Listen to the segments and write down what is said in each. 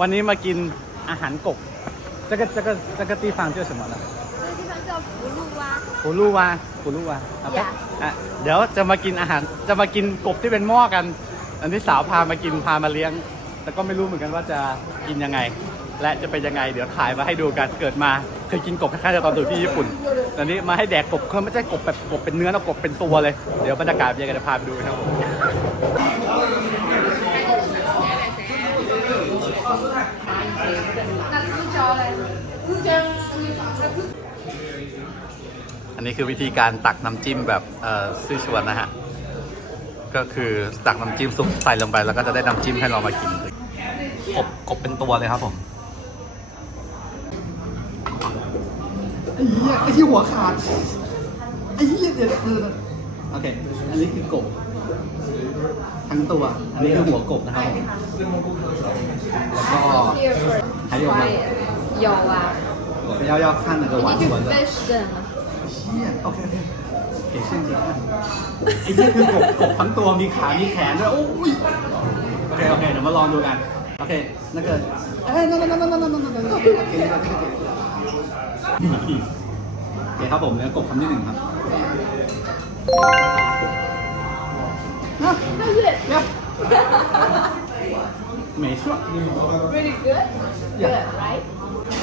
วันนี้มากินอาหารกบ这个这个这个地方叫什么呢？这个地方叫福禄蛙。 ปูลูวาปูลูวาโอเค อย่า อ่ะเดี๋ยวจะมากินอาหาร จะมากินกบที่เป็นหม้อกัน อันนี้สาวพามากินพามาเลี้ยง แต่ก็ไม่รู้เหมือนกันว่าจะกินยังไง และจะเป็นยังไง เดี๋ยวถ่ายมาให้ดูกัน เกิดมาเคยกินกบคล้ายๆกับตอนอยู่ที่ญี่ปุ่นตอนนี้มาให้แดกกบคือไม่ใช่กบแบบกบเป็นเนื้อนะกบเป็นตัวเลย เดี๋ยวบรรยากาศเป็นยังไงเดี๋ยวพาไปดูนะครับ อันนี้คือวิธีการตักน้ำจิ้มแบบเอ่อซื่อชวนนะฮะ ก็คือตักน้ำจิ้มซุปใส่ลงไปแล้วก็จะได้น้ำจิ้มให้เรามากินกบกบเป็นตัวเลยครับผมไอ้เหี้ยไอ้ที่หัวขาดไอ้เหี้ยเดี๋ยวเออโอเค อันนี้คือกบ ทั้งตัว อันนี้คือหัวกบนะครับผมแล้วก็ Here for 还有吗 try it. 有啊，我不要要看那个已完经全的。 fish 的了。เชี่ยโอเคโอเค给现体看ไอ้เหี้ยคือกบกบทั้งตัวมีขา มีแขนด้วย โอ้ย โอเค โอเค เดี๋ยวมาลองดูกัน โอเค那个เอ้ยนั่นนั่นนั่นนั่นนั่นนั่นนั่นโอเคโอเคโอเคโอเคโอเคครับผมเนื้อกบคำที่หนึ่งครับน ะ How's it? ยับ没错 Pretty good. Yeah. Good, right?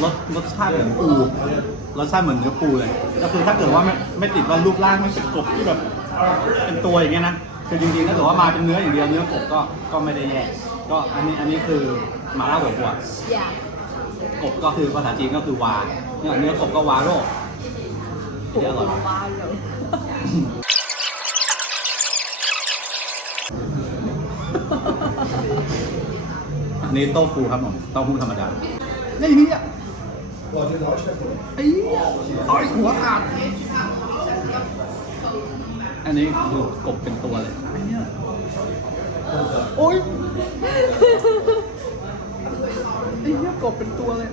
รสรสชาติเหมือนปูรสชาติเหมือนเนื้อปูเลยก็คือถ้าเกิดว่าไม่ไม่ติดว่ารูปร่างไม่เป็นกบที่แบบเป็นตัวอย่างเงี้ยนะคือจริงๆถ้าเกิดว่ามาเป็นเนื้ออย่างเดียวเนื้อกบก็ก็ไม่ได้แย่ก็อันนี้อันนี้คือหมาล่าหัวบัว Yeah. กบก็คือภาษาจีนก็คือวาเนี่ยเนื้อกบก็วาโร่อันนี้อร่อย Wow. นนี้เต้าฟูครับผมเต้าหู้ธรรมดาไอ้เหี้ยไอ้เหี้ยต่อยหัวขาดอันนี้คือกบเป็นตัวเลยไอ้เหี้ยโอ๊ยไอ้เหี้ยกบเป็นตัวเลย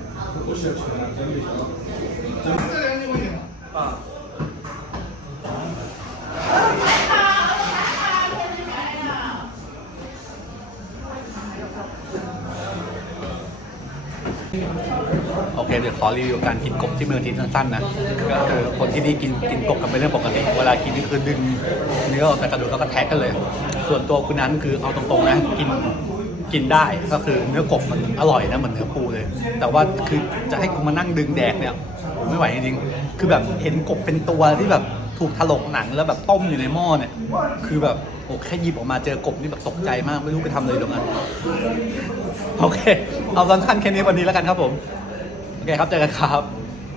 โอเคเดี๋ยวขอรีวิวการกินกบที่เมืองทินสั้นๆนะก็คือคนที่นี่กินกินกบกันเป็นเรื่องปกติ เวลากินนี่คือดึงเนื้อออกจากกระดูกแล้วก็แทกกันเลย ส่วนตัวคุณนั้นคือเอาตรงๆนะกินกินได้ก็คือเนื้อกบมันอร่อยนะเหมือนเนื้อปูเลย แต่ว่าคือจะให้กูมานั่งดึงแดกเนี่ยไม่ไหวจริงๆคือแบบเห็นกบเป็นตัวที่แบบถูกถลกหนังแล้วแบบต้มอยู่ในหม้อเนี่ย คือแบบโอ้แค่หยิบออกมาเจอกบนี่แบบตกใจมากไม่รู้ไปทำเลยตรงนั้น โอเค เอาสั้นๆแค่นี้วันนี้แล้วกันครับผม โอเคครับ เจอกันครับ